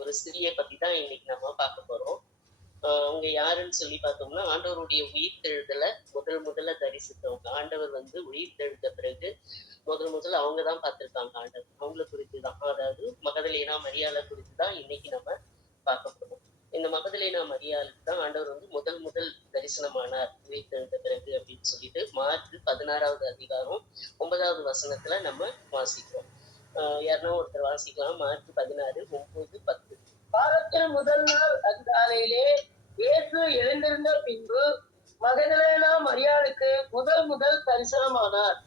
ஒரு ஸ்திரியை பத்தி தான் இன்னைக்கு நம்ம பார்க்க போறோம். அவங்க யாருன்னு சொல்லி பார்த்தோம்னா, ஆண்டவருடைய உயிர்த்தெழுதல முதல்ல தரிசித்தவங்க. ஆண்டவர் வந்து உயிர்த்தெழுந்த பிறகு முதல்ல அவங்க தான் பார்த்திருக்காங்க ஆண்டவர். அவங்கள குறித்து தான். அதாவது மகதலேனா மரியாள குறித்து தான் இன்னைக்கு நம்ம பார்க்க போறோம். இந்த மகதலேனா மரியாளுக்கு தான் ஆண்டவர் வந்து முதல் தரிசனமானார் உயிர்த்தெழுந்த பிறகு அப்படின்னு சொல்லிட்டு மார்க் 16வது அதிகாரம் 9வது வசனத்துல நம்ம வாசிக்கிறோம். யாருன்னா ஒருத்தர் வாசிக்கலாம். மார்க் 16 9 10. வாரத்தின் முதல் நாள் அதிகாலையிலே இயேசு எழுந்திருந்த பின்பு மகதலேனா மரியாளுக்கு முதல் தரிசனமானார்.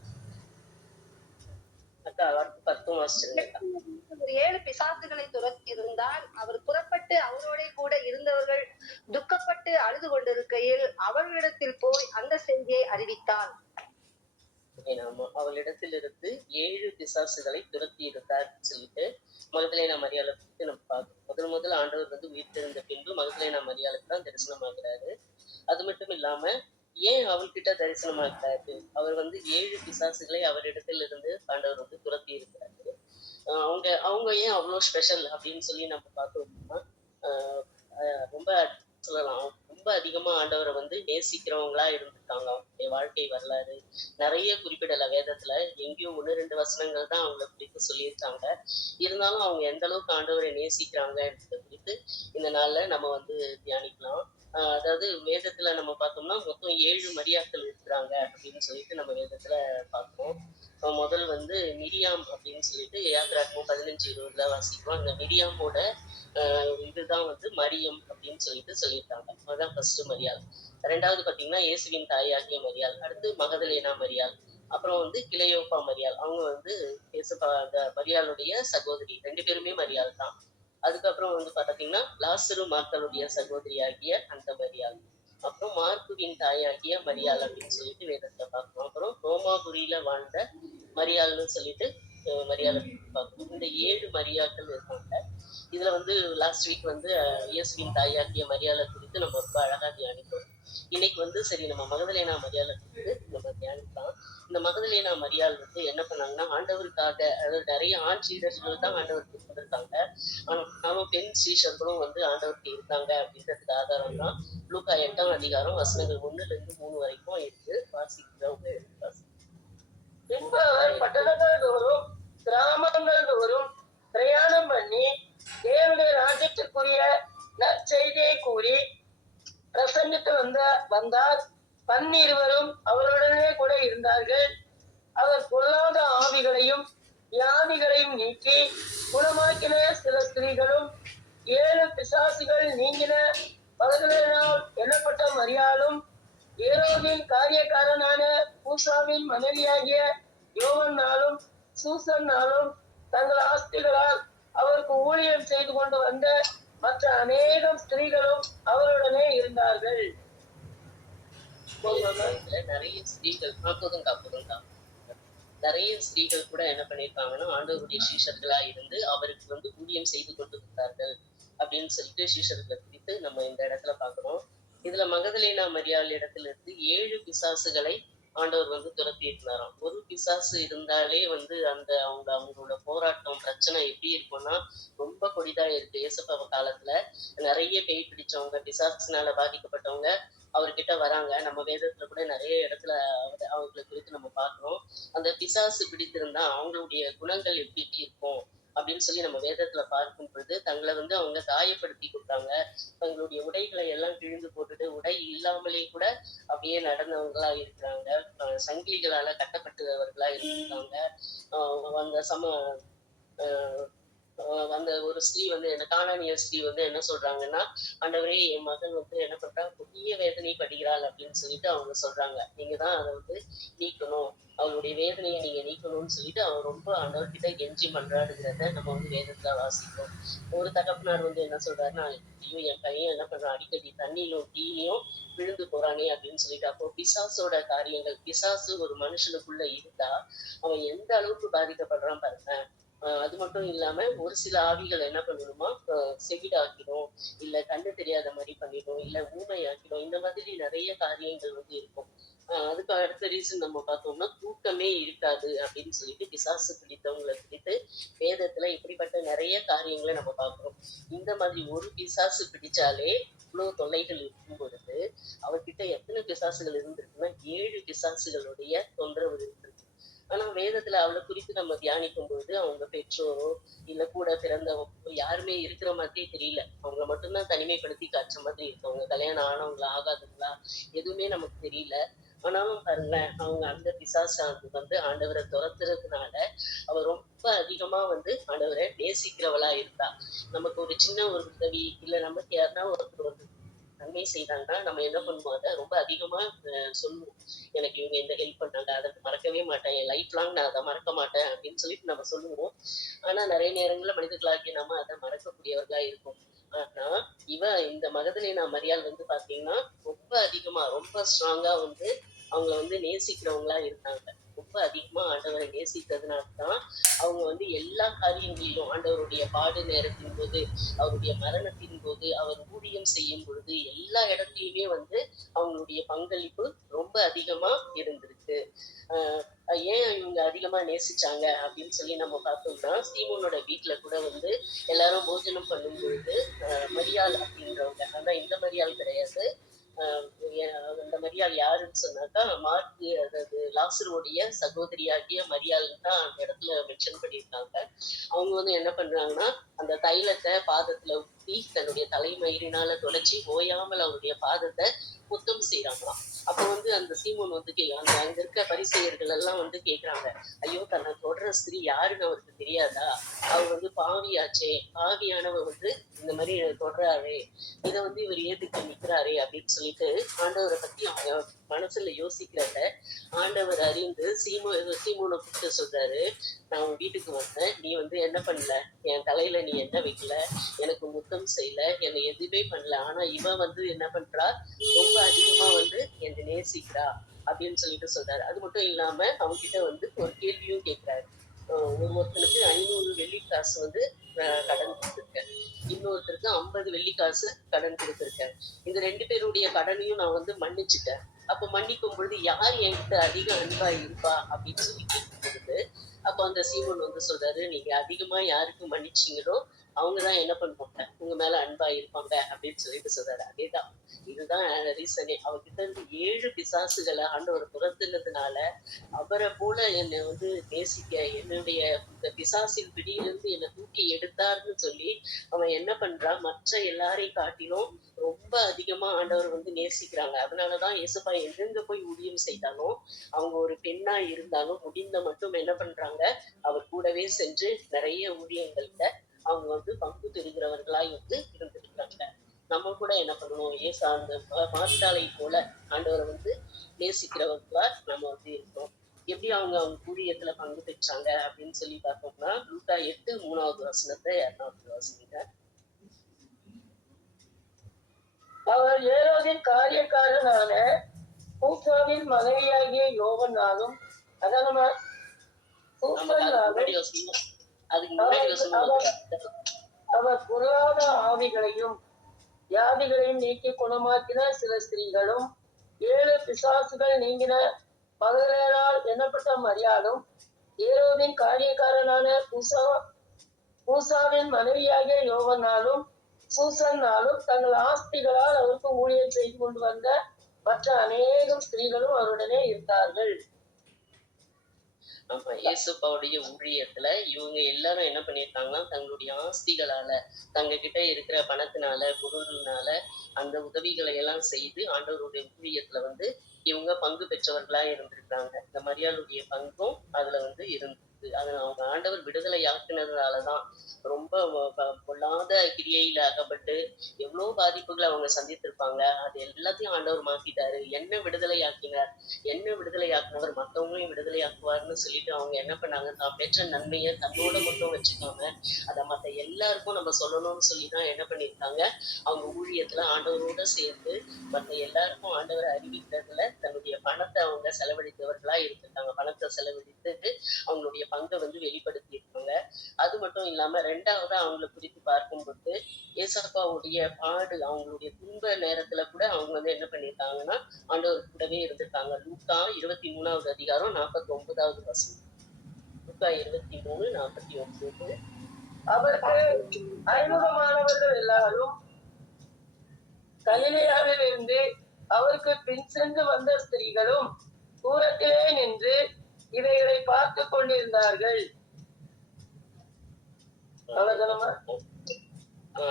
10 வாசிச்சிருங்க. 7 பிசாசுகளை துரத்தி இருந்தால் அவர் புறப்பட்டு அவரோட கூட இருந்தவர்கள் துக்கப்பட்டு அழுது கொண்டிருக்கையில் அவர்களிடத்தில் போய் அந்த செய்தியை அறிவித்தார். அவளிடத்திலிருந்து 7 பிசாசுகளை துரத்தி இருந்தார் சொல்லிட்டு மகதலேனா மரியாளை பத்தி நம்ம பார்க்கணும். முதல் ஆண்டவர் வந்து உயிர்த்தெழுந்த பின்பு மகதலேனா மரியாளுக்கு தான் தரிசனமாகிறாரு. அது மட்டும் இல்லாம ஏன் அவர்கிட்ட தரிசனமாகிறாரு? அவர் வந்து 7 பிசாசுகளை அவரிடத்தில் இருந்து ஆண்டவர் வந்து துரத்தி இருக்கிறாரு. அவங்க ஏன் அவ்வளவு ஸ்பெஷல் அப்படின்னு சொல்லி நம்ம பார்த்தோம்னா, ரொம்ப சொல்லலாம், ரொம்ப அதிகமா ஆண்டவரை வந்து நேசிக்கிறவங்களா இருந்திருக்காங்க. அவங்களுடைய வாழ்க்கை வரலாறு நிறைய குறிப்பிடல வேதத்துல. எங்கேயும் 1-2 வசனங்கள் தான் அவங்களை குறித்து சொல்லியிருக்காங்க. இருந்தாலும் அவங்க எந்த அளவுக்கு ஆண்டவரை நேசிக்கிறாங்க என்பதை குறித்து இந்த நாள்ல நம்ம வந்து தியானிக்கலாம். அதாவது வேதத்துல நம்ம பார்த்தோம்னா மொத்தம் 7 மரியாக்கள் இருக்கிறாங்க அப்படின்னு சொல்லிட்டு நம்ம வேதத்துல பார்க்கிறோம். முதல் வந்து மிரியாம் அப்படின்னு சொல்லிட்டு யாத்திராகமம் 15:20 வாசிக்கிறோம். அந்த மிரியாமோட இதுதான் வந்து மரியம் அப்படின்னு சொல்லிட்டு சொல்லியிருக்காங்க. அதுதான் ஃபர்ஸ்ட் மரியாள். 2வது பாத்தீங்கன்னா இயேசுவின் தாயாகிய மரியாள். அடுத்து மகதலேனா மரியாள். அப்புறம் வந்து கிளையோப்பா மரியாள். அவங்க வந்து மரியாளுடைய சகோதரி. 2 பேருமே மரியாள் தான். அதுக்கப்புறம் வந்து பாத்தீங்கன்னா லாசரு மார்த்தலுடைய சகோதரி ஆகிய அந்த மரியாள். அப்புறம் மார்க்குவின் தாயாகிய மரியாள் அப்படின்னு சொல்லிட்டு வேதத்துல பார்க்கணும். அப்புறம் ரோமாபுரியில வாழ்ந்த மரியாள்னு சொல்லிட்டு மரியாதை பார்க்கணும். இந்த 7 மரியாக்கள் இருக்காங்க. இதுல வந்து லாஸ்ட் வீக் வந்து இயேசுவின் தாயாகிய மரியாதை குறித்து நம்ம ரொம்ப அழகா தியானித்தோம். இன்னைக்கு வந்து சரி நம்ம மகதலேனா மரியாதை குறித்து நம்ம தியானிக்கலாம். இந்த மகதலேனா மரியாள் வந்து என்ன பண்ணாங்கன்னா, ஆண்டவருக்காக, அதாவது நிறைய ஆண் சீடர்கள் தான் ஆண்டவருக்கு இருந்திருக்காங்க. ஆனா பெண் சீஷர்களும் வந்து ஆண்டவருக்கு இருக்காங்க அப்படின்றதுக்கு ஆதாரம் தான் லூக்கா 8ஆம் அதிகாரம் வசனங்கள் 1-3 வரைக்கும் இருக்கு. வாசிக்கிறவங்க பின்பு அவர் பட்டணங்கள் தோறும் கிராமங்கள் தோறும் பிரயாணம் பண்ணி தேவனுடைய ராஜ்யத்திற்குரிய நற்செய்தியை கூறி பிரசங்கித்து வந்தார். 12 அவருடனே கூட இருந்தார்கள். அவர் பொல்லாத ஆவிகளையும் வியாதிகளையும் நீக்கி குணமாக்கின சில ஸ்திரீகளும் 7 பிசாசுகள் நீங்கின மகதலேனாள் எண்ணப்பட்ட மரியாளும் ஏரோதின் காரியக்காரனான பூசாவின் மனைவியாகிய யோவன்னாலும் சூசன்னாலும் தங்கள் ஆஸ்திகளால் அவருக்கு ஊழியம் செய்து கொண்டு வந்த மற்ற அநேகம் ஸ்திரீகளும் அவருடனே இருந்தார்கள். நிறைய ஸ்திரீகள் நிறைய ஸ்திரீகள் கூட என்ன பண்ணிருக்காங்கன்னா, ஆண்டவருடைய சீஷர்களா இருந்து அவருக்கு வந்து ஊழியம் செய்து கொண்டு இருந்தார்கள் அப்படின்னு சொல்லிட்டு சீஷர்களை குறித்து நம்ம இந்த இடத்துல பார்க்கணும். இதுல மகதலேனா மரியாள் இடத்துல இருந்து 7 பிசாசுகளை ஆண்டவர் வந்து துரத்தி இருந்தாராம். ஒரு பிசாசு இருந்தாலே வந்து அவங்களோட போராட்டம் பிரச்சனை எப்படி இருக்கும்னா ரொம்ப கொடிதா இருக்கு. இயேசுப்பா காலத்துல நிறைய பேய் பிடிச்சவங்க, பிசாசுனால பாதிக்கப்பட்டவங்க அவர்கிட்ட வராங்க. நம்ம வேதத்துல கூட நிறைய இடத்துல அவங்களை குறித்து நம்ம பார்க்கிறோம். அந்த பிசாசு பிடித்திருந்தா அவங்களுடைய குணங்கள் எப்படி இருக்கும் அப்படின்னு சொல்லி நம்ம வேதத்துல பார்க்கும் பொழுது தங்களை வந்து அவங்க காயப்படுத்தி கொடுத்தாங்க. தங்களுடைய உடைகளை எல்லாம் கிழிந்து போட்டுட்டு உடை இல்லாமலே கூட அப்படியே நடந்தவங்களா இருக்கிறாங்க. சங்கிலிகளால கட்டப்பட்டவர்களா இருக்காங்க. அந்த ஒரு ஸ்திரீ வந்து கானானிய ஸ்திரீ வந்து என்ன சொல்றாங்கன்னா, ஆண்டவரே என் மகன் வந்து என்ன பண்றா, பெரிய வேதனை படுகிறாள் அப்படின்னு சொல்லிட்டு அவங்க சொல்றாங்க. நீங்க தான் அதை வந்து நீக்கணும், அவளுடைய வேதனையை நீங்க நீக்கணும்னு சொல்லிட்டு அவன் ரொம்ப ஆண்டவர்கிட்ட கெஞ்சி மன்றாடுகிறத நம்ம வந்து வேதத்துல வாசிக்கிறோம். ஒரு தகப்பனார் வந்து என்ன சொல்றாருன்னா, ஐயோ என் பையன் என்ன பண்றான், அடிக்கடி தண்ணியிலும் தீயிலையும் விழுந்து போறானே அப்படின்னு சொல்லிட்டு. அப்போ பிசாசோட காரியங்கள், பிசாசு ஒரு மனுஷனுக்குள்ள இருந்தா அவன் எந்த அளவுக்கு பாதிக்கப்படுறான் பாருங்க. அது மட்டும் இல்லாம ஒரு சில ஆவிகள் என்ன பண்ணணுமா, செவிடாக்கிடும், இல்ல கண்ணு தெரியாத மாதிரி பண்ணிடும், இல்ல ஊமையாக்கிடும். இந்த மாதிரி நிறைய காரியங்கள் வந்து இருக்கும். அதுக்கு அடுத்த ரீசன் நம்ம பார்த்தோம்னா, தூக்கமே இருக்காது அப்படின்னு சொல்லிட்டு பிசாசு பிடித்தவங்களை குறித்து வேதத்துல இப்படிப்பட்ட நிறைய காரியங்களை நம்ம பார்க்கிறோம். இந்த மாதிரி ஒரு பிசாசு பிடிச்சாலே இவ்வளவு தொல்லைகள் இருக்கும் பொழுது, அவர்கிட்ட எத்தனை பிசாசுகள் இருந்திருக்குன்னா 7 பிசாசுகளுடைய தொந்தரவு இருந்திருக்கு. ஆனா வேதத்துல அவளை குறித்து நம்ம தியானிக்கும் பொழுது அவங்க பெற்றோரோ இல்ல கூட பிறந்தவங்க யாருமே இருக்கிற மாதிரியே தெரியல. அவங்க மட்டும்தான் தனிமைப்படுத்தி காட்டுற மாதிரி இருக்கு. அவங்க கல்யாணம் ஆனவங்களா ஆகாதவங்களா எதுவுமே நமக்கு தெரியல. ஆனாலும் பாருங்களேன், அவங்க அந்த பிசாசானது வந்து ஆண்டவரை துரத்துறதுனால அவ ரொம்ப அதிகமா வந்து ஆண்டவரை நேசிக்கிறவளா இருந்தா. நமக்கு ஒரு சின்ன ஒரு உதவி இல்ல நமக்கு யாருன்னா ஒருத்தர் ஒரு நன்மை செய்தாங்கன்னா நம்ம என்ன பண்ணுவோம், அதை ரொம்ப அதிகமா சொல்லுவோம். எனக்கு இவங்க இந்த ஹெல்ப் பண்ணாங்க, அதை மறக்கவே மாட்டேன், என் லைஃப் லாங் நான் அதை மறக்க மாட்டேன் அப்படின்னு சொல்லிட்டு நம்ம சொல்லுவோம். ஆனா நிறைய நேரங்கள்ல மனிதர்களாகிய நம்ம அதை மறக்கக்கூடியவர்களா இருக்கும். ஆனா இவ இந்த மகதலேனா மரியாள் வந்து பாத்தீங்கன்னா ரொம்ப அதிகமா ரொம்ப ஸ்ட்ராங்கா வந்து அவங்கள வந்து நேசிக்கிறவங்களா இருந்தாங்க. ரொம்ப அதிகமா ஆண்டவரை நேசித்ததுனாலதான் அவங்க வந்து எல்லா காரியங்களிலும் ஆண்டவருடைய பாடு நேரத்தின் போது, அவருடைய மரணத்தின் போது, அவர் ஊழியம் செய்யும் பொழுது எல்லா இடத்துலயுமே வந்து அவங்களுடைய பங்களிப்பு ரொம்ப அதிகமா இருந்திருக்கு. ஆஹ் ஏன் இவங்க அதிகமா நேசிச்சாங்க அப்படின்னு சொல்லி நம்ம பார்த்தோம்னா, சீமோனோட வீட்டுல கூட வந்து எல்லாரும் போஜனம் பண்ணும் பொழுது மரியாள் அப்படின்றவங்க, ஆனா இந்த மரியாள் கிடையாது. ஆஹ் அந்த மரியாள் யாருன்னு சொன்னாக்கா மார்க்கு, அதாவது லாசருடைய சகோதரியாகிய மரியாள்னு தான் அந்த இடத்துல மென்ஷன் பண்ணியிருக்காங்க. அவங்க வந்து என்ன பண்றாங்கன்னா, அந்த தைலத்தை பாதத்துல ஊத்தி தன்னுடைய தலைமயிரினால தொலைச்சி ஓயாமல் அவருடைய பாதத்தை முத்தம் செய்யறாங்களாம். அப்ப வந்து அந்த சீமோன் வந்து அங்க இருக்க பரிசேயர்கள் எல்லாம் வந்து கேக்குறாங்க, ஐயோ தன்னை தொடர ஸ்திரீ யாருன்னு அவருக்கு தெரியாதா? அவர் வந்து பாவியாச்சே, பாவியானவ வந்து இந்த மாதிரி தொடராரே, இதை வந்து இவர் ஏத்துக்க நிக்கிறாரே அப்படின்னு சொல்லிட்டு ஆண்டவரை பத்தி அவங்க மனசுல யோசிக்கிறத ஆண்டவர் அறிந்து சீமோனை கூப்பிட்டு சொல்றாரு, நான் உன் வீட்டுக்கு வந்தேன், நீ வந்து என்ன பண்ணல, என் தலையில நீ என்ன வைக்கல, எனக்கு முத்தம் செய்யல, என்னை எதுவுமே பண்ணல. ஆனா இவ வந்து என்ன பண்றா, ரொம்ப அதிகமா வந்து என்னை நேசிக்கிறா அப்படின்னு சொல்லிட்டு சொல்றாரு. அது மட்டும் இல்லாம அவங்க கிட்ட வந்து ஒரு கேள்வியும் கேட்கிறாரு. ஒருத்தனுக்கு 500 வெள்ளிக்காசு வந்து கடன் கொடுத்துருக்கேன், இன்னொருத்தருக்கு 50 வெள்ளிக்காசு கடன் கொடுத்துருக்கேன். இந்த 2 பேருடைய கடனையும் நான் வந்து மன்னிச்சுட்டேன். அப்ப மன்னிக்கும் பொழுது யார் என்கிட்ட அதிக அன்பா இருப்பா அப்படின்னு சொல்லி கேட்கும் பொழுது, அப்ப அந்த சீமோன் வந்து சொல்றாரு, நீங்க அதிகமா யாருக்கு மன்னிச்சீங்களோ அவங்கதான் என்ன பண்ணுவாங்க, உங்க மேல அன்பா இருப்பாங்க அப்படின்னு சொல்லிட்டு சொல்றாரு. அதேதான், இதுதான் ரீசனே. அவகிட்ட இருந்து 7 பிசாசுகளை ஆண்டவர் துரத்துனதுனால அவரை போல என்னை வந்து நேசிக்க, என்னுடைய இந்த பிசாசின் பிடியிலிருந்து என்னை தூக்கி எடுத்தார்னு சொல்லி அவன் என்ன பண்றான், மற்ற எல்லாரையும் காட்டிலும் ரொம்ப அதிகமா ஆண்டவர் வந்து நேசிக்கிறாங்க. அதனாலதான் இயேசுப்பா எங்கெங்க போய் ஊழியம் செய்தாலும் அவங்க ஒரு பெண்ணா இருந்தாலும் முடிந்த மட்டும் என்ன பண்றாங்க, அவர் கூடவே சென்று நிறைய ஊழியங்கள்ல அவங்க வந்து பங்கு பெறுகிறவர்களாய் வந்து இருந்திருக்கிறாங்க. நம்ம கூட என்ன பண்ணணும், ஏசா அந்த மார்த்தாளை போல ஆண்டவரை வந்து நேசிக்கிறவர்களா நம்ம வந்து இருக்கோம். எப்படி அவங்க ஊழியத்துல பங்கு பெற்றாங்க அப்படின்னு சொல்லி பார்த்தோம்னா, லூக்கா 8:3 வசனத்தை 2 வாசிங்க. அவர் ஏரோதின் காரியக்காரனான பூசாவின் மனைவியாகிய யோவன்னாலும் அதனமா அவர் பொருளாத ஆவிகளையும் வியாதிகளையும் நீக்கி குணமாக்கின சில ஸ்திரீகளும் 7 பிசாசுகள் நீங்கின மகதலேனாள் எண்ணப்பட்ட மரியாளும் ஏரோதின் காரியக்காரனான பூசாவின் மனைவியாகிய யோவன்னாலும் சூசன்னாலும் தங்கள் ஆஸ்திகளால் அவருக்கு ஊழியம் செய்து கொண்டு வந்த மற்ற அநேகம் ஸ்திரீகளும் அவருடனே இருந்தார்கள். ஆமா, இயேசுப்பாவுடைய ஊழியத்துல இவங்க எல்லாரும் என்ன பண்ணிருக்காங்கன்னா, தங்களுடைய ஆஸ்திகளால, தங்க கிட்ட இருக்கிற பணத்தினால, பொருள்னால அந்த உதவிகளை எல்லாம் செய்து ஆண்டவருடைய ஊழியத்துல வந்து இவங்க பங்கு பெற்றவர்களா இருந்திருக்காங்க. இந்த மரியாளுடைய பங்கும் அதுல வந்து இருந்தது. அதுல அவங்க ஆண்டவர் விடுதலை ஆக்குனதுனாலதான் ரொம்ப பொல்லாத கிரியையில அகப்பட்டு எவ்வளவு பாதிப்புகளை அவங்க சந்தித்திருப்பாங்க. அது எல்லாத்தையும் ஆண்டவர் மாத்திட்டாரு. என்ன விடுதலை ஆக்கினார், என்ன விடுதலை ஆக்குனவர் மத்தவங்களையும் விடுதலை ஆக்குவார்னு சொல்லிட்டு அவங்க என்ன பண்ணாங்க, தான் பெற்ற நன்மையை தன்னோட மட்டும் வச்சுக்காம அதை மத்த எல்லாருக்கும் நம்ம சொல்லணும்னு சொல்லிதான் என்ன பண்ணிருக்காங்க, அவங்க ஊழியத்துல ஆண்டவரோட சேர்ந்து மற்ற எல்லாருக்கும் ஆண்டவரை அறிவிக்கிறதுல தன்னுடைய பணத்தை அவங்க செலவழித்தவர்களா இருந்திருக்காங்க. பணத்தை செலவழித்து அவங்களுடைய பங்கை வந்து வெளிப்படுத்தி இருக்காங்க. அது மட்டும் இல்லாம ரெண்டாவதா அவங்களை குறித்து பார்க்கும்போது ஏசப்பாவுடைய பாடு அவங்களுடைய துன்ப நேரத்துல கூட அவங்க வந்து என்ன பண்ணியிருக்காங்கன்னா ஆண்டவர் கூடவே இருந்திருக்காங்க. லூக்கா 23வது அதிகாரம் 49வது வசனம். லூக்கா 23:49. அவருக்கு அறிமுகமானவர்கள் எல்லாரும் கலிலேயாவில் இருந்து அவருக்கு பின் சென்று வந்த ஸ்திரீகளும் தூரத்திலே நின்று இவைகளை பார்த்து கொண்டிருந்தார்கள். அவ்வளவுதானமா?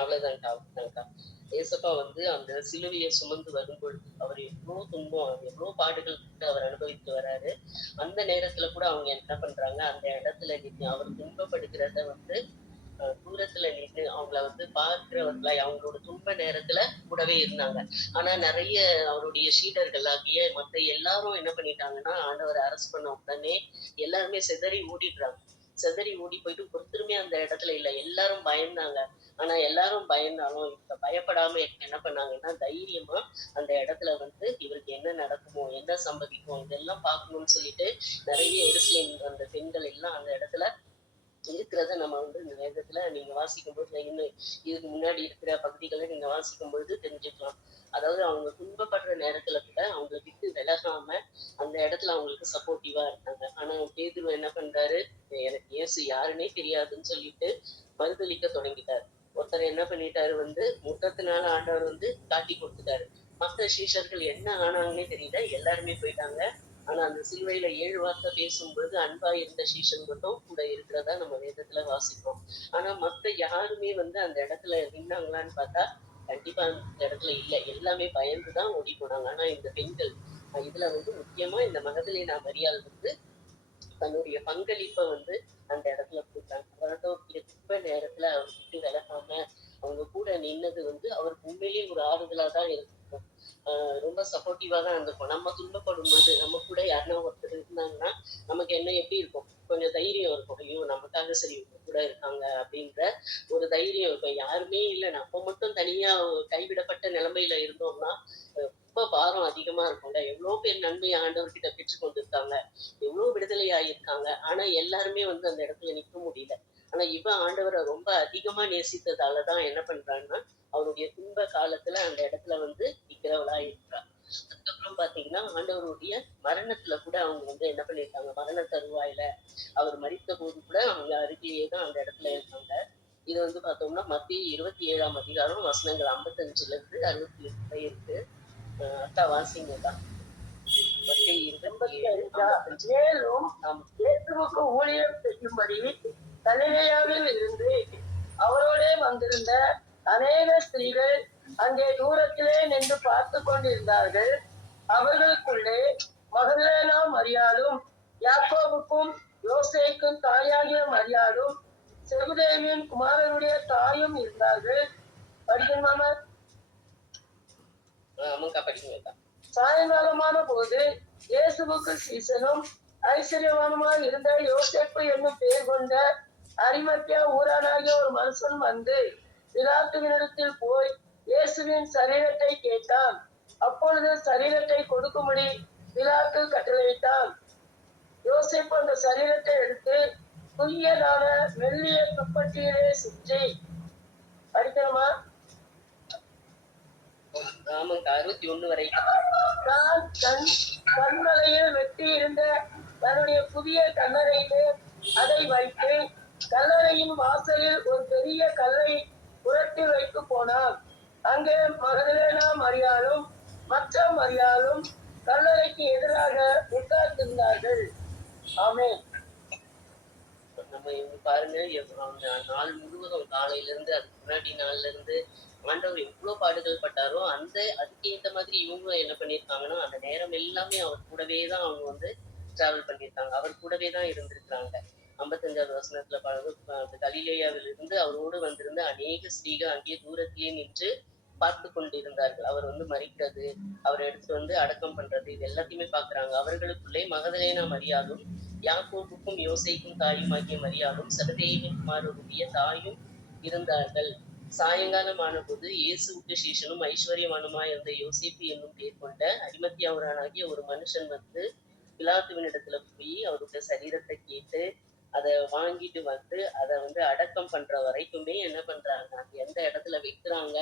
அவ்வளவுதான்க்கா. ஏசப்பா வந்து அந்த சிலுவையை சுமந்து வரும்பொழுது அவர் எவ்வளவு துன்பம் எவ்வளவு பாடுகள் அவர் அனுபவித்து வராரு. அந்த நேரத்துல கூட அவங்க என்ன பண்றாங்க, அந்த இடத்துல நின்று அவர் துன்பப்படுகிறத வந்து தூரத்துல நின்று அவங்கள வந்து பார்க்கிறவர்களாய் அவங்களோட துன்ப நேரத்துல கூடவே இருந்தாங்க. ஆனா நிறைய அவருடைய சீடர்கள் ஆகிய மத்த எல்லாரும் என்ன பண்ணிட்டாங்கன்னா ஆண்டவரை அரெஸ்ட் பண்ண உடனே எல்லாருமே சிதறி ஓடி போயிட்டு ஒருத்தருமே அந்த இடத்துல இல்ல. எல்லாரும் பயந்தாங்க. ஆனா எல்லாரும் பயந்தாலும் இப்ப பயப்படாம என்ன பண்ணாங்கன்னா தைரியமா அந்த இடத்துல வந்து இவருக்கு என்ன நடக்குமோ என்ன சம்பவிக்கும் இதெல்லாம் பார்க்கணும்னு சொல்லிட்டு நிறைய எருசலேம் அந்த பெண்கள் எல்லாம் அந்த இடத்துல இருக்கிறத நம்ம வந்து இந்த வேதத்துல நீங்க வாசிக்கும் போது இன்னும் இதுக்கு முன்னாடி இருக்கிற பகுதிகளை நீங்க வாசிக்கும் பொழுது தெரிஞ்சுக்கலாம். அதாவது அவங்க துன்பப்படுற நேரத்துல கூட அவங்களை விட்டு விலகாம அந்த இடத்துல அவங்களுக்கு சப்போர்ட்டிவா இருந்தாங்க. ஆனா பேதுரு என்ன பண்றாரு, எனக்கு இயேசு யாருன்னே தெரியாதுன்னு சொல்லிட்டு மறுதலிக்க தொடங்கிட்டாரு. ஒருத்தர் என்ன பண்ணிட்டாரு வந்து முற்றத்தினால ஆண்டவர் வந்து காட்டி கொடுத்துட்டாரு. மற்ற சீஷர்கள் என்ன ஆனாங்கன்னே தெரியல, எல்லாருமே போயிட்டாங்க. ஆனா அந்த சிலுவையில 7 வார்த்தை பேசும்போது அன்பா இருந்த சீஷன் மட்டும் கூட இருக்கிறதா நம்ம வேதத்துல வாசிப்போம். ஆனா மத்த யாருமே வந்து அந்த இடத்துல நின்னாங்களான்னு பார்த்தா கண்டிப்பா அந்த இடத்துல இல்ல. எல்லாமே பயந்துதான் ஓடி போனாங்க. ஆனா இந்த பெண்கள் இதுல வந்து முக்கியமா இந்த மகதலேனா மரியாள் வந்து தன்னுடைய பங்களிப்பை வந்து அந்த இடத்துல கொடுத்தாங்க. ஆண்டவருடைய துன்ப நேரத்துல அவர் விட்டு விலகாம அவங்க கூட நின்னது வந்து அவருக்கு உண்மையிலேயே ஒரு ஆறுதலா தான் இருக்கும். ரொம்ப சப்போர்ட்டிவா தான் இருந்திருக்கும். நம்ம துன்பப்படும் பொழுது நம்ம கூட யாருன்னா ஒருத்தர் இருந்தாங்கன்னா நமக்கு என்ன எப்படி இருக்கும், கொஞ்சம் தைரியம் இருக்கும். ஐயோ நமக்காக சரி இவங்க கூட இருக்காங்க அப்படின்ற ஒரு தைரியம் இருக்கும். யாருமே இல்லை நம்ம மட்டும் தனியா கைவிடப்பட்ட நிலைமையில இருந்தோம்னா ரொம்ப பாரம் அதிகமா இருக்கும்ல. எவ்வளவு பேர் நன்மையை ஆண்டவர்கிட்ட பெற்று கொண்டிருக்காங்க, எவ்வளவு விடுதலை ஆயிருக்காங்க. ஆனா எல்லாருமே வந்து அந்த இடத்துல நிக்க முடியல. ஆனா ஆண்டவரை ரொம்ப அதிகமா நேசித்ததாலதான் என்ன பண்றாங்கன்னா அவருடைய துன்ப காலத்துல அந்த இடத்துல வந்து நிக்கிறவளா இருக்கிறார். அதுக்கப்புறம் பாத்தீங்கன்னா ஆண்டவருடைய மரணத்துல கூட அவங்க வந்து என்ன பண்ணிருக்காங்க, மரண தருவாயில அவர் மரித்த போது கூட அவங்க அருகிலேயே தான் அந்த இடத்துல இருக்காங்க. இது வந்து பார்த்தோம்னா மத்திய 27ஆம் அதிகாரம் வசனங்கள் 55ல இருந்து 68 இருக்கு. அக்கா வாசிங்கக்கா. மத்திய 27:55. மேலும் இயேசுவுக்கு ஊழியம் செய்யும்படி கலிலேயாவில் இருந்து அவரோடே வந்திருந்த அநேக ஸ்திரீகள் அங்கே தூரத்திலே நின்று பார்த்து கொண்டிருந்தார்கள். அவர்களுக்குள்ளே மகதலேனா மரியாளும் யாக்கோபுக்கும் யோசேக்கும் தாயாகிய மரியாளும் செபதேவியின் குமாரனுடைய தாயும் இருந்தார்கள். படிக்கணுமா? ஆமாக்கா, படிக்கணும்க்கா. சாயங்காலமான போது இயேசுவுக்கு சீசனும் ஐஸ்வர்யவானுமாய் இருந்த யோசேப்பு என்னும் பெயர் கொண்ட அரிமத்தியா ஊரானாகிய ஒரு மனுஷன் வந்து பிலாத்துவினிடத்தில் போய் இயேசுவின் சரீரத்தை கேட்டான். அப்பொழுது சரீரத்தை கொடுக்கும்படி பிலாத்து கட்டளையிட்டான். யோசேப்பு அந்த சரீரத்தை எடுத்து புதியதான மெல்லிய துப்பட்டியிலே சுற்றி, படிக்கணுமா? ஆமாக்கா, 61 வரை. கண்மலையில் வெட்டி இருந்த தன்னுடைய புதிய கல்லறையிலே அதை வைத்து கல்லறையின் வாசலில் ஒரு பெரிய கல்லை புரட்டி வைத்து போனான். அங்கே மகதலேனா மரியாளும் மற்ற மரியாளும் கல்லறைக்கு எதிராக உட்கார்ந்திருந்தார்கள். ஆமென். நம்ம பாருங்க, நாள் முழுவதும் காலையில இருந்து அதுக்கு முன்னாடி நாள்ல இருந்து ஆண்டவர் எவ்வளவு பாடுகள் பட்டாரோ அதுக்கு ஏத்த மாதிரி இவங்க என்ன பண்ணிருக்காங்கன்னா அந்த நேரம் எல்லாமே அவர் கூடவே தான் அவங்க வந்து டிராவல் பண்ணியிருக்காங்க. அவர் கூடவே தான் இருந்திருக்காங்க. 55வது வசனத்துல பாருங்க, கலிலேயாவில் இருந்து அவரோடு வந்திருந்த அநேக ஸ்திரீகள் அங்கே தூரத்திலே நின்று பார்த்து கொண்டிருந்தார்கள். அவர் வந்து மரிக்கிறது, அவர் எடுத்துட்டு வந்து அடக்கம் பண்றது, இது எல்லாத்தையுமே பாக்குறாங்க. அவர்களுக்குள்ளே மகதலேனா மரியாளும் யாக்கோபுக்கும் யோசேக்கும் தாயும் ஆகிய மரியாளும் செபதேயுவின் குமாரருடைய தாயும் இருந்தார்கள். சாயங்காலமான போது இயேசுவுக்கு சீஷனும் ஐஸ்வர்யவானுமாய் இருந்த யோசேப்பு என்னும் பேர் கொண்ட அரிமத்தியாவரானாகிய ஒரு மனுஷன் வந்து பிலாத்துவினிடத்துல போய் அவருடைய சரீரத்தை கேட்டு அதை வாங்கிட்டு வந்து அதை வந்து அடக்கம் பண்ற வரைக்குமே என்ன பண்றாங்க, அது எந்த இடத்துல வைக்கிறாங்க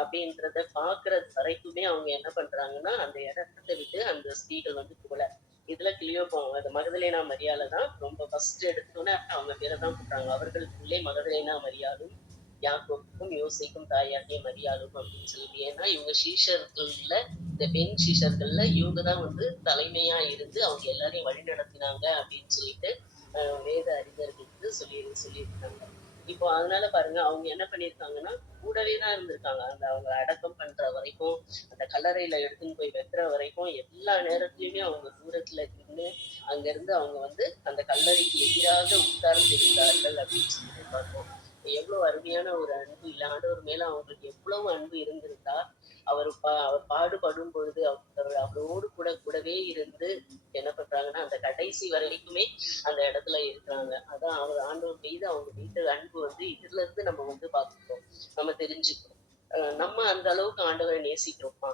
அப்படின்றத பாக்குறது வரைக்குமே அவங்க என்ன பண்றாங்கன்னா அந்த இடத்தை விட்டு அந்த ஸ்திரீகள் வந்து போல. இதுல அது மகதலேனா மரியாதை தான் ரொம்ப ஃபர்ஸ்ட் எடுத்தோன்னே அவங்க பேரை தான் கூப்பிட்டாங்க. அவர்களுக்குள்ளே மகதலேனா மரியாளும் யாக்கோப்புக்கும் யோசேக்கும் தாயாகிய மரியாளும் அப்படின்னு சொல்லிட்டு. ஏன்னா இவங்க சீஷர்கள்ல, இந்த பெண் சீஷர்கள்ல இவங்க தான் வந்து தலைமையா இருந்து அவங்க எல்லாரையும் வழி நடத்தினாங்க அப்படின்னு சொல்லிட்டு வேத அறிஞர்கள் வந்து சொல்லியிருக்காங்க. இப்போ அதனால பாருங்க அவங்க என்ன பண்ணியிருக்காங்கன்னா கூடவே தான் இருந்திருக்காங்க. அந்த அவங்க அடக்கம் பண்ற வரைக்கும், அந்த கல்லறையில எடுத்துன்னு போய் வைக்கிற வரைக்கும் எல்லா நேரத்துலயுமே அவங்க தூரத்துல நின்று அங்க இருந்து அவங்க வந்து அந்த கல்லறைக்கு எதிராக உட்கார்ந்து இருந்தார்கள் அப்படின்னு சொல்லிட்டு பார்த்தோம். எவ்வளவு அருமையான ஒரு அன்பு இல்ல, ஆண்டவர் மேல அவங்களுக்கு எவ்வளவு அன்பு இருந்திருந்தா அவர் பாடுபடும் பொழுது அவரோடு கூடவே இருந்து என்ன பண்றாங்கன்னா அந்த கடைசி வரைக்குமே அந்த இடத்துல இருக்கிறாங்க. அதான் அவர் ஆண்டவர் மீது அவங்க மீது அன்பு வந்து இதுல இருந்து நம்ம வந்து பார்த்துக்கிறோம், நம்ம தெரிஞ்சுக்கிறோம். நம்ம அந்த அளவுக்கு ஆண்டவரை நேசிக்கிறோமா?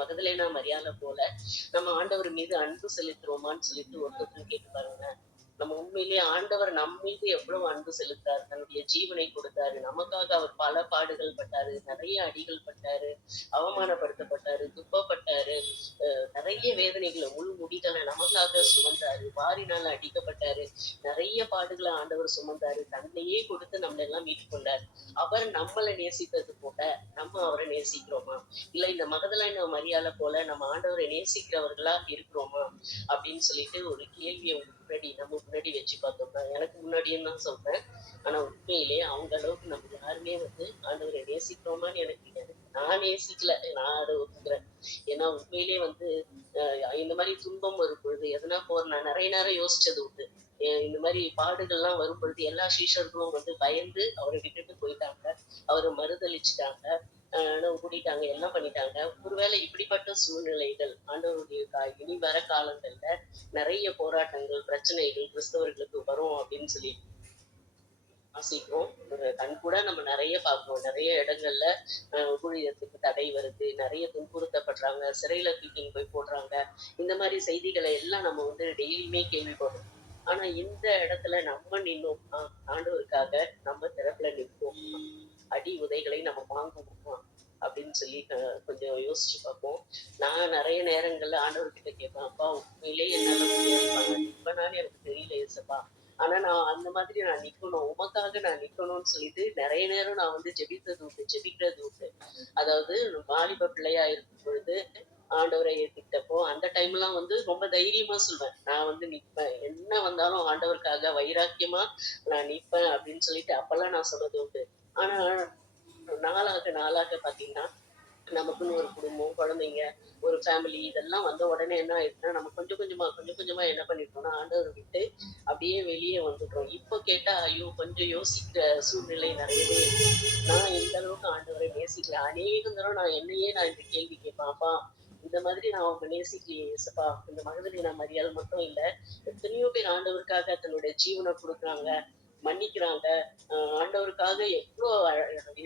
மகதலேனா மரியாதை போல நம்ம ஆண்டவர் மீது அன்பு செலுத்துறோமான்னு சொல்லிட்டு ஒருத்தர் கேட்டு பாருங்க. நம்ம உண்மையிலேயே ஆண்டவர் நம் மீது எவ்வளவு அன்பு செலுத்தாரு, தன்னுடைய ஜீவனை கொடுத்தாரு, நமக்காக அவர் பல பாடுகள் பட்டாரு, நிறைய அடிகள் பட்டாரு, அவமானப்படுத்தப்பட்டாரு, துன்பப்பட்டாரு, நிறைய வேதனைகளை முழு முடிகளை நமக்காக சுமந்தாரு, வாரினால் அடிக்கப்பட்டாரு, நிறைய பாடுகளை ஆண்டவர் சுமந்தாரு, தன்னையே கொடுத்து நம்மள எல்லாம் மீட்டு கொண்டாரு. அவர் நம்மளை நேசித்தது போல நம்ம அவரை நேசிக்கிறோமா? இல்ல இந்த மகதலேனா மரியாதை போல நம்ம ஆண்டவரை நேசிக்கிறவர்களா இருக்கிறோமா அப்படின்னு சொல்லிட்டு ஒரு கேள்வியை நம்ம முன்னாடி வச்சு பார்த்தோம்னா, எனக்கு முன்னாடியும் தான் சொல்றேன். ஆனா உண்மையிலேயே அவங்க அளவுக்கு நம்ம யாருமே வந்து ஆண்டவரை நேசிக்கிறோமான்னு நான் நேசிக்கல, நான் அதை ஒத்துக்கிறேன். ஏன்னா உண்மையிலேயே வந்து இந்த மாதிரி துன்பம் வரும் பொழுது எதனா நான் நிறைய நேரம் யோசிச்சது உண்டு. இந்த மாதிரி பாடுகள்லாம் வரும் பொழுது எல்லா சீஷர்களும் வந்து பயந்து அவரை விட்டுட்டு போயிட்டாங்க, அவரை மறுதளிச்சுட்டாங்க, கூட்டிட்டாங்க, எல்லாம் பண்ணிட்டாங்க. ஒருவேளை இப்படிப்பட்ட சூழ்நிலைகள் ஆண்டவருடைய இனி வர காலங்கள்ல நிறைய போராட்டங்கள், பிரச்சனைகள் கிறிஸ்தவர்களுக்கு வரும் அப்படின்னு சொல்லி வாசிக்கிறோம். கண் கூட நம்ம நிறைய பார்க்கிறோம். நிறைய இடங்கள்ல ஊழியத்துக்கு தடை வருது, நிறைய துன்புறுத்தப்படுறாங்க, சிறையில தூக்கின்னு போய் போடுறாங்க. இந்த மாதிரி செய்திகளை எல்லாம் நம்ம வந்து டெய்லியுமே கேள்விப்படுறோம். ஆனா இந்த இடத்துல நம்ம நின்னோம்னா ஆண்டவருக்காக நம்ம திறப்புல நிற்போமா? அடி உதைகளை நம்ம வாங்குவோமா அப்படின்னு சொல்லி கொஞ்சம் யோசிச்சு பார்ப்போம். நான் நிறைய நேரங்கள்ல ஆண்டவர்கிட்ட கேட்பேன், அப்பா உண்மையிலேயே என்னால முடியாது, இப்பனாலும் எனக்கு தெரியல ஏசப்பா, ஆனா நான் அந்த மாதிரி நான் நிக்கணும், உமக்காக நான் நிக்கணும்னு சொல்லிட்டு நிறைய நேரம் நான் வந்து ஜெபிக்கிறது உண்டு. அதாவது வாலிப பிள்ளையா இருக்கும் பொழுது ஆண்டவரை ஏத்துக்கிட்டப்போ அந்த டைம்லாம் வந்து ரொம்ப தைரியமா சொல்வேன், நான் வந்து நிப்பேன், என்ன வந்தாலும் ஆண்டவருக்காக வைராக்கியமா நான் நிப்பேன் அப்படின்னு சொல்லிட்டு அப்பெல்லாம் நான் சொன்னது உண்டு. ஆனா நாளாக பாத்தீங்கன்னா நமக்குன்னு ஒரு குடும்பம், குழந்தைங்க, ஒரு ஃபேமிலி இதெல்லாம் வந்த உடனே என்ன ஆயிடுச்சுன்னா நம்ம கொஞ்சம் கொஞ்சமா என்ன பண்ணிட்டோம்னா ஆண்டவரை விட்டு அப்படியே வெளியே வந்துட்டோம். இப்போ கேட்டா ஐயோ கொஞ்சம் யோசிக்கிற சூழ்நிலை நிறையவே இருக்கு. நான் இந்த அளவுக்கு ஆண்டவரை நேசிக்கல. அநேக தடவை நான் இந்த கேள்வி கேட்பேன், அப்பா இந்த மாதிரி நான் அவங்க நேசிக்கலையே ஏசப்பா. இந்த மகதலேனா மரியாதை மட்டும் இல்ல, எத்தனையோ பேர் ஆண்டவருக்காக தன்னுடைய ஜீவனை கொடுக்குறாங்க, மன்னிக்கிறாங்க, ஆண்டவருக்காக எவ்வளோ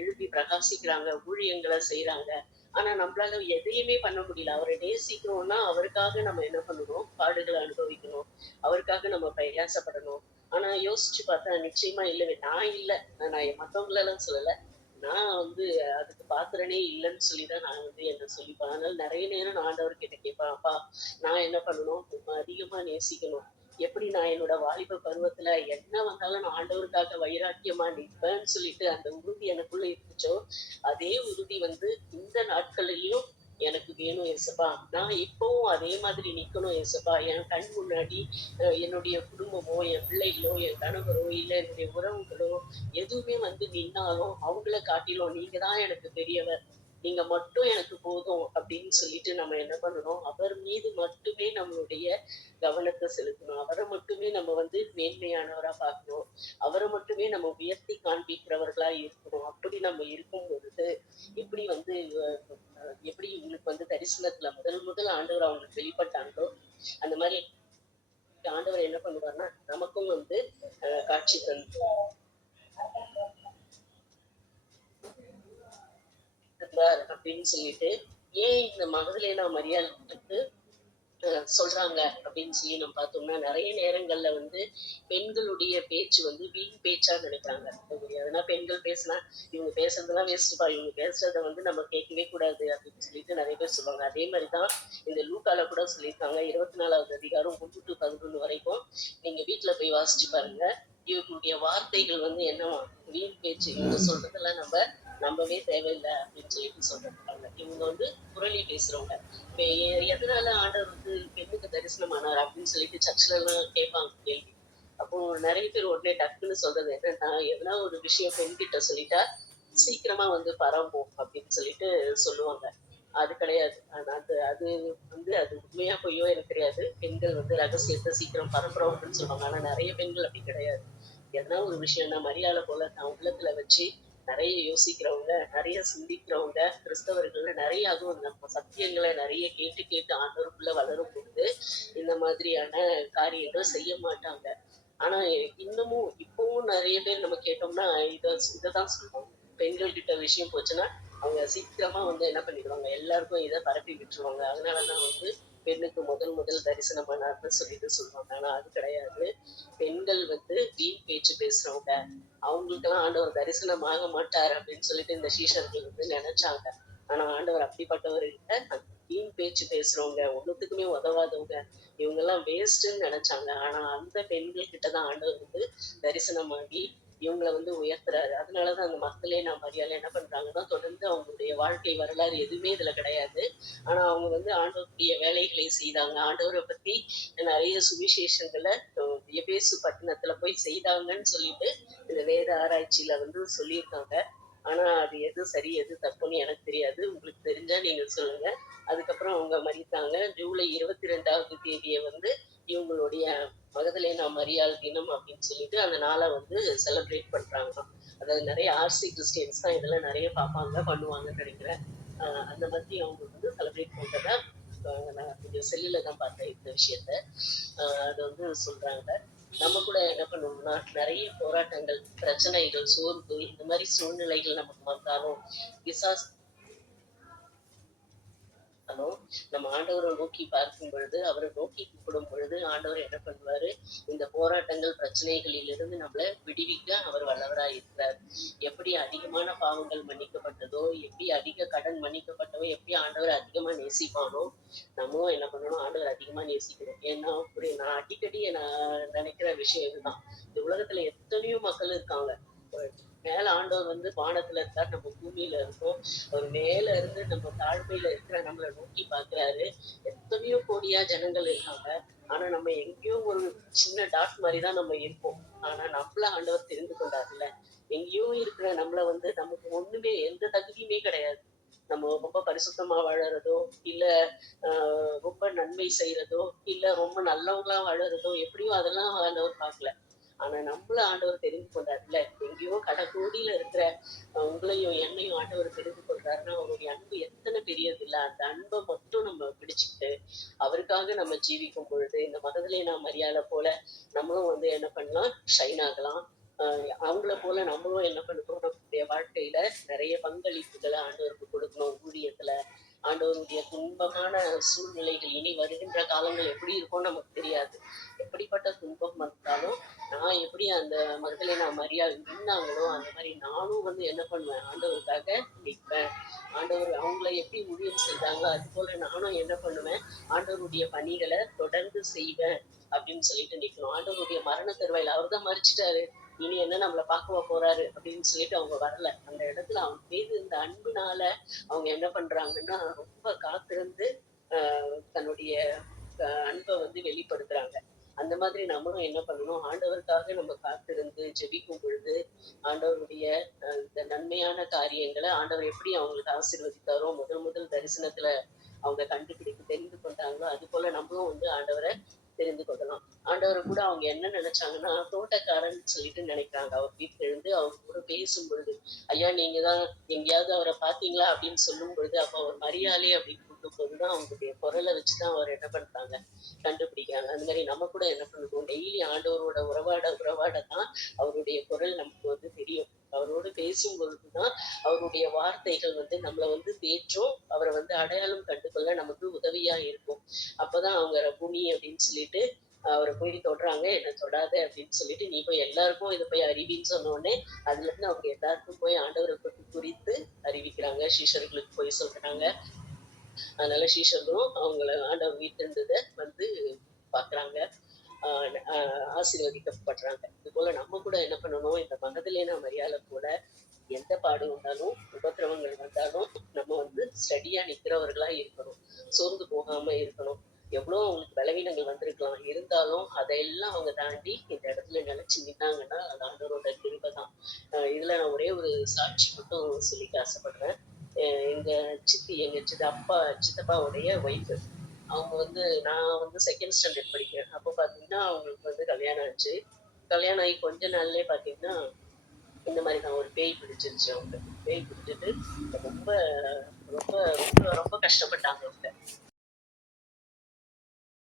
எழுப்பி பிரகாசிக்கிறாங்க, ஊழியங்களை செய்யறாங்க. ஆனா நம்மளால எதையுமே பண்ண முடியல. அவரை நேசிக்கிறோம்னா அவருக்காக நம்ம என்ன பண்ணணும், பாடுகளை அனுபவிக்கணும், அவருக்காக நம்ம பிரயாசப்படணும். ஆனா யோசிச்சு பார்த்தா நிச்சயமா இல்லவே நான் இல்லை, நான் மத்தவங்களெல்லாம் சொல்லல, நான் வந்து அதுக்கு பாத்திரனே இல்லைன்னு சொல்லிதான் நான் வந்து என்ன சொல்லிப்பேன். அதனால நிறைய நேரம் நான் ஆண்டவர்கிட்ட கேட்பேன், அப்பா நான் என்ன பண்ணணும், அதிகமா நேசிக்கணும், எப்படி நான் என்னோட வாலிப பருவத்துல என்ன வந்தாலும் நான் ஆண்டவருக்காக வைராக்கியமா நிற்பேன்னு சொல்லிட்டு அந்த உறுதி எனக்குள்ள இருந்துச்சோ, அதே உறுதி வந்து இந்த நாட்களிலும் எனக்கு வேணும் ஏசப்பா. நான் இப்பவும் அதே மாதிரி நிக்கணும் ஏசப்பா. என் கண் முன்னாடி என்னுடைய குடும்பமோ, என் பிள்ளைகளோ, என் கணவரோ, இல்ல என்னுடைய உறவுகளோ எதுவுமே வந்து நின்னாலும் அவங்கள காட்டிலும் நீங்க தான் எனக்கு பெரியவர், நீங்க மட்டும் எனக்கு போதும் அப்படின்னு சொல்லிட்டு நம்ம என்ன பண்ணணும், அவர் மீது மட்டுமே நம்மளுடைய கவனத்தை செலுத்தணும். அவரை மட்டுமே நம்ம வந்து மேன்மையானவரா பார்க்கணும். அவரை மட்டுமே நம்ம உயர்த்தி காண்பிக்கிறவர்களா இருக்கணும். அப்படி நம்ம இருக்கும் பொழுது இப்படி வந்து எப்படி இவங்களுக்கு வந்து தரிசனத்துல முதல் ஆண்டவர் அவங்களுக்கு வெளிப்பட்டாங்களோ அந்த மாதிரி ஆண்டவர் என்ன பண்ணுவாருன்னா நமக்கும் வந்து காட்சி தந்தார் அப்படின்னு சொல்லிட்டு. ஏன் இந்த மகதலேனா மரியாளுக்கு சொல்றாங்க அப்படின்னு சொல்லி நம்ம பார்த்தோம்னா, நிறைய நேரங்கள்ல வந்து பெண்களுடைய பேச்சு வந்து வீண் பேச்சா நினைக்கிறாங்க. எதுனா பெண்கள் பேசினா, "இவங்க பேசுறதெல்லாம் வேஸ்ட்டுப்பா. இவங்க பேசுறத வந்து நம்ம கேட்கவே கூடாது" அப்படின்னு சொல்லிட்டு நிறைய பேர் சொல்லுவாங்க. அதே மாரி தான் இந்த லூக்கால கூட சொல்லியிருக்காங்க. 24வது அதிகாரம் 1 to 11 வரைக்கும் நீங்க வீட்ல போய் வாசிச்சு பாருங்க. இவர்களுடைய வார்த்தைகள் வந்து என்னவா வீண் பேச்சு. இவங்க சொல்றதெல்லாம் நம்பவே தேவையில்ல அப்படின்னு சொல்லிட்டு சொல்றாங்க. இவங்க வந்து புரளி பேசுறவங்க. இப்ப எதனால ஆண்டவர் வந்து பெண்ணுக்கு தரிசனமானார் அப்படின்னு சொல்லிட்டு சர்ச்ல எல்லாம் கேட்பாங்க கேள்வி. அப்போ நிறைய பேர் உடனே டக்குன்னு சொல்றது என்னன்னா, எதனா ஒரு விஷயம் பெண்கிட்ட சொல்லிட்டா சீக்கிரமா வந்து பரவும் அப்படின்னு சொல்லிட்டு சொல்லுவாங்க. அது கிடையாது. ஆனா அது வந்து அது உண்மையா பொய்யோ எனக்கு தெரியாது. பெண்கள் வந்து ரகசியத்த சீக்கிரம் பரப்புறவங்கன்னு சொல்லுவாங்க. ஆனா நிறைய பெண்கள் அப்படி கிடையாது. எதனா ஒரு விஷயம்னா மரியாதை போல தான் உள்ளத்துல வச்சு நிறைய யோசிக்கிறவங்க, நிறைய சிந்திக்கிறவங்க, கிறிஸ்தவர்கள்ல நிறைய அதுவும் நம்ம சத்தியங்களை நிறைய கேட்டு கேட்டு ஆண்டவருக்குள்ள வளரும் பொழுது இந்த மாதிரியான காரியங்கள் செய்ய மாட்டாங்க. ஆனா இன்னமும் இப்பவும் நிறைய பேர் நம்ம கேட்டோம்னா இததான் சொல்லுவோம். பெண்கள் கிட்ட விஷயம் போச்சுன்னா அவங்க சீக்கிரமா வந்து என்ன பண்ணிடுவாங்க, எல்லாருக்கும் இதை பரப்பி விட்டுருவாங்க. அதனாலதான் வந்து பெண்ணுக்கு முதல் தரிசனமானார்னு சொல்லிட்டு சொல்லுவாங்க. ஆனா அது கிடையாது. பெண்கள் வந்து வீண் பேச்சு பேசுறவங்க, அவங்களுக்கெல்லாம் ஆண்டவர் தரிசனம் ஆக மாட்டார் அப்படின்னு சொல்லிட்டு இந்த சீஷர்கள் வந்து நினைச்சாங்க. ஆனா ஆண்டவர் அப்படிப்பட்டவர் இல்ல. அந்த வீண் பேச்சு பேசுறவங்க, ஒண்ணுத்துக்குமே உதவாதவங்க, இவங்க எல்லாம் வேஸ்ட்ன்னு நினைச்சாங்க. ஆனா அந்த பெண்கள் கிட்டதான் ஆண்டவர் வந்து தரிசனமாகி இவங்களை வந்து உயர்த்துறாரு. அதனாலதான் அந்த மக்களே நான் மரியாதை என்ன பண்றாங்கன்னா, தொடர்ந்து அவங்களுடைய வாழ்க்கை வரலாறு எதுவுமே இதுல கிடையாது. ஆனா அவங்க வந்து ஆண்டவருடைய வேலைகளை செய்தாங்க. ஆண்டவரை பத்தி நிறைய சுவிசேஷங்களை எபேசு பட்டணத்துல போய் செய்தாங்கன்னு சொல்லிட்டு இந்த வேத ஆராய்ச்சியில வந்து சொல்லியிருக்காங்க. ஆனா அது எது சரி எது தப்புன்னு எனக்கு தெரியாது. உங்களுக்கு தெரிஞ்சா நீங்க சொல்லுங்க. அதுக்கப்புறம் அவங்க மரித்தாங்க. ஜூலை 22வது தேதியை வந்து இவங்களுடைய மகதலேனா மரியாள் தினம் அப்படின்னு சொல்லிட்டு அந்த நாளை வந்து செலிப்ரேட் பண்றாங்களாம். அதாவது நிறைய ஆர்சி கிறிஸ்டியன்ஸ் தான் இதெல்லாம் நிறைய பார்ப்பாங்க பண்ணுவாங்கன்னு நினைக்கிறேன். அந்த மாதிரி அவங்க வந்து செலிப்ரேட் பண்றதா நான் கொஞ்சம் செல்லுல தான் பார்த்தேன் இந்த விஷயத்த. அது வந்து சொல்றாங்க. நம்ம கூட என்ன பண்ணுவோம்னா நிறைய போராட்டங்கள், பிரச்சனைகள், சோர்வு இந்த மாதிரி சூழ்நிலைகள் நமக்கு வந்தாலும் பிசாசு நம்ம ஆண்டவரை நோக்கி பார்க்கும் பொழுது, அவரை நோக்கி கூப்பிடும் பொழுது ஆண்டவர் என்ன பண்ணுவாரு, இந்த போராட்டங்கள் பிரச்சனைகளில் இருந்து நம்மளை விடுவிக்க அவர் வல்லவராய் இருக்கிறார். எப்படி அதிகமான பாவங்கள் மன்னிக்கப்பட்டதோ, எப்படி அதிக கடன் மன்னிக்கப்பட்டதோ, எப்படி ஆண்டவர் அதிகமா நேசிப்பானோ நம்மளும் என்ன பண்ணணும், ஆண்டவர் அதிகமா நேசிக்கணும். ஏன்னா நான் அடிக்கடி நான் நினைக்கிற விஷயம் இதுதான். இந்த உலகத்துல எத்தனையோ மக்கள் இருக்காங்க. மேல ஆண்டவர் வந்து வானத்துல இருக்கார், நம்ம பூமியில இருக்கோம். அவர் மேல இருந்து நம்ம தாழ்மையில இருக்கிற நம்மளை நோக்கி பாக்குறாரு. எத்தனையோ கோடியா ஜனங்கள் இருக்காங்க. ஆனா நம்ம எங்கேயோ ஒரு சின்ன டாட் மாதிரிதான் நம்ம இருப்போம். ஆனா நம்மள ஆண்டவர் தெரிந்து கொண்டாருல்ல. எங்கேயோ இருக்கிற நம்மள வந்து நமக்கு ஒண்ணுமே எந்த தகுதியுமே கிடையாது. நம்ம ரொம்ப பரிசுத்தமா வாழறதோ, இல்ல ரொம்ப நன்மை செய்யறதோ, இல்ல ரொம்ப நல்லவங்களா வாழறதோ, எப்படியோ அதெல்லாம் ஆண்டவர் பார்க்கல. ஆனா நம்மள ஆண்டவர் தெரிந்து கொண்டாருல்ல. எங்கேயோ கடைக்கோடியில இருக்கிற உங்களையும் என்னையும் ஆண்டவர் தெரிந்து கொள்றாருன்னா அவருடைய அன்பு எத்தனை பெரியது இல்ல. அந்த அன்பை மட்டும் நம்ம பிடிச்சுக்கிட்டு அவருக்காக நம்ம ஜீவிக்கும் பொழுது இந்த மகதலேனா மரியாதை போல நம்மளும் வந்து என்ன பண்ணலாம், ஷைன் ஆகலாம். அவங்கள போல நம்மளும் என்ன பண்ணணும், நம்மளுடைய வாழ்க்கையில நிறைய பங்களிப்புகளை ஆண்டவருக்கு கொடுக்கணும். ஊழியத்துல ஆண்டவருடைய துன்பமான சூழ்நிலைகள் இனி வருகின்ற காலங்கள் எப்படி இருக்கும்னு நமக்கு தெரியாது. எப்படிப்பட்ட துன்பம் வந்தாலும் நான் எப்படி அந்த மகதலேனா மரியாள் நின்னாங்களோ அந்த மாதிரி நானும் வந்து என்ன பண்ணுவேன், ஆண்டவருக்காக நிற்பேன். ஆண்டவர் அவங்கள எப்படி ஊழியம் செய்தாங்களோ அது போல நானும் என்ன பண்ணுவேன், ஆண்டவருடைய பணிகளை தொடர்ந்து செய்வேன் அப்படின்னு சொல்லிட்டு நிக்கணும். ஆண்டவருடைய மரண தருவாயில அவர் தான் மறிச்சிட்டாரு, இனி என்ன நம்மளை பார்க்க போறாரு அப்படின்னு சொல்லிட்டு அவங்க வரல. அந்த இடத்துல அவங்க மீது இந்த அன்புனால அவங்க என்ன பண்றாங்கன்னா ரொம்ப காத்திருந்து தன்னுடைய அன்பை வந்து வெளிப்படுத்துறாங்க. அந்த மாதிரி நம்மளும் என்ன பண்ணணும், ஆண்டவருக்காக நம்ம காத்திருந்து ஜெபிக்கும் பொழுது ஆண்டவருடைய இந்த நன்மையான காரியங்களை ஆண்டவர் எப்படி அவங்களுக்கு ஆசீர்வதித்தாரோ, முதல் தரிசனத்துல அவங்க கண்டுபிடித்து தெரிந்து கொண்டாங்களோ அது போல நம்மளும் வந்து ஆண்டவரை தெரிந்து கொள்ளலாம். ஆண்டவரை கூட அவங்க என்ன நினைச்சாங்கன்னா தோட்டக்காரன் சொல்லிட்டு நினைக்கிறாங்க. அவர் வீட்டுல இருந்து அவங்க கூட பேசும் பொழுது, ஐயா நீங்க தான் எங்கேயாவது அவரை பாத்தீங்களா அப்படின்னு சொல்லும் பொழுது, அப்ப அவர் மரியாதை அப்படின்னு இருக்கும்போதுதான் அவங்களுடைய குரலை வச்சுதான் அவர் என்ன பண்றாங்க, கண்டுபிடிக்கிறாங்க. அந்த மாதிரி நம்ம கூட என்ன பண்ணுவோம், டெய்லி ஆண்டவரோட உறவாட தான் அவருடைய குரல் நமக்கு தெரியும். அவரோடு பேசும் பொழுதுதான் அவருடைய வார்த்தைகள் நம்மளை தேற்றும். அவரை அடையாளம் கண்டுகொள்ள நமக்கு உதவியா இருக்கும். அப்பதான் அவங்க ரபுனி அப்படின்னு சொல்லிட்டு அவரை போய் தொடுறாங்க. என்ன தொடாத அப்படின்னு சொல்லிட்டு, நீ போய் எல்லாருக்கும் இதை போய் அறிவின்னு சொன்ன உடனே அதுல இருந்து அவங்க எல்லாருக்கும் போய் ஆண்டவரை பற்றி குறித்து அறிவிக்கிறாங்க. சீஷர்களுக்கு போய் சொல்றாங்க. அதனால சீஷர்களும் அவங்கள ஆண்டவர் வீட்டிருந்ததை பாக்குறாங்க. ஆசீர்வதிக்கப்படுறாங்க. இது போல நம்ம கூட என்ன பண்ணணும், இந்த மகதலேனா மரியாதை போல எந்த பாடு வந்தாலும் உபத்திரவங்கள் வந்தாலும் நம்ம ஸ்டடியா நிக்கிறவர்களா இருக்கணும். சோர்ந்து போகாம இருக்கணும். எவ்வளவு அவங்களுக்கு பலவீனங்கள் வந்திருக்கலாம், இருந்தாலும் அதையெல்லாம் அவங்க தாண்டி இந்த இடத்துல நிலைச்சு நின்னாங்கன்னா அது ஆண்டவரோட கிருபை தான். இதுல நான் ஒரே ஒரு சாட்சி மட்டும் சொல்லிக்க ஆசைப்படுறேன். எங்க சித்தப்பாவுடைய ஒய்ஃப், அவங்க நான் செகண்ட் ஸ்டாண்டர்ட் படிக்கிறேன். அப்போ பாத்தீங்கன்னா அவங்களுக்கு கல்யாணம் ஆச்சு. கல்யாணம் ஆகி கொஞ்ச நாள்லயே பாத்தீங்கன்னா இந்த மாதிரி தான் ஒரு பேய் பிடிச்சிருச்சு. அவங்க பேய் பிடிச்சிட்டு ரொம்ப ரொம்ப ரொம்ப ரொம்ப கஷ்டப்பட்டாங்க அவங்க.